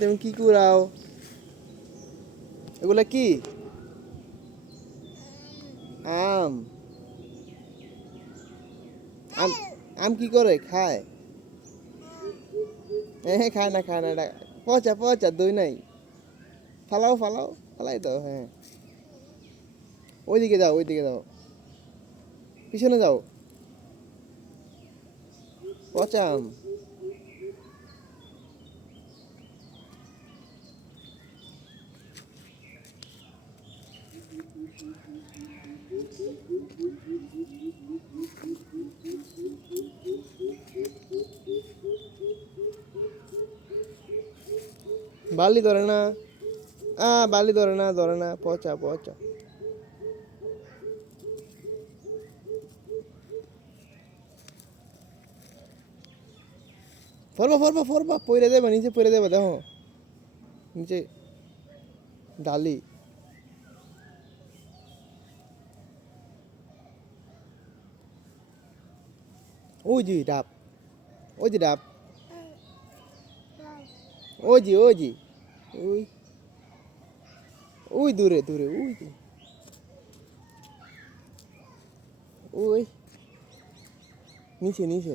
তুমি কি কুড়াও? এগুলা কি? আম। আম আম কি করে খায়? হ্যাঁ, খায় না, খায় না, এটা পচা পচা, দই নাই। ফালাও ফালাও, ফালাই দাও। হ্যাঁ, ওইদিকে যাও, ওইদিকে যাও, পিছনে যাও। পচা আম। বালি ধরে না। বালি ধরে না, ধরে না, পচা পচা। ফরবা ফরবা ফরবা, পইরে দেবা, নিচে পইরে দেবা, দেখো নিচে ডালি। ওই যে ডাব, ওই যে ডাব, ওই যে ওই যে, ওই ওই দূরে দূরে, ওই যে, ওই নিচে নিচে।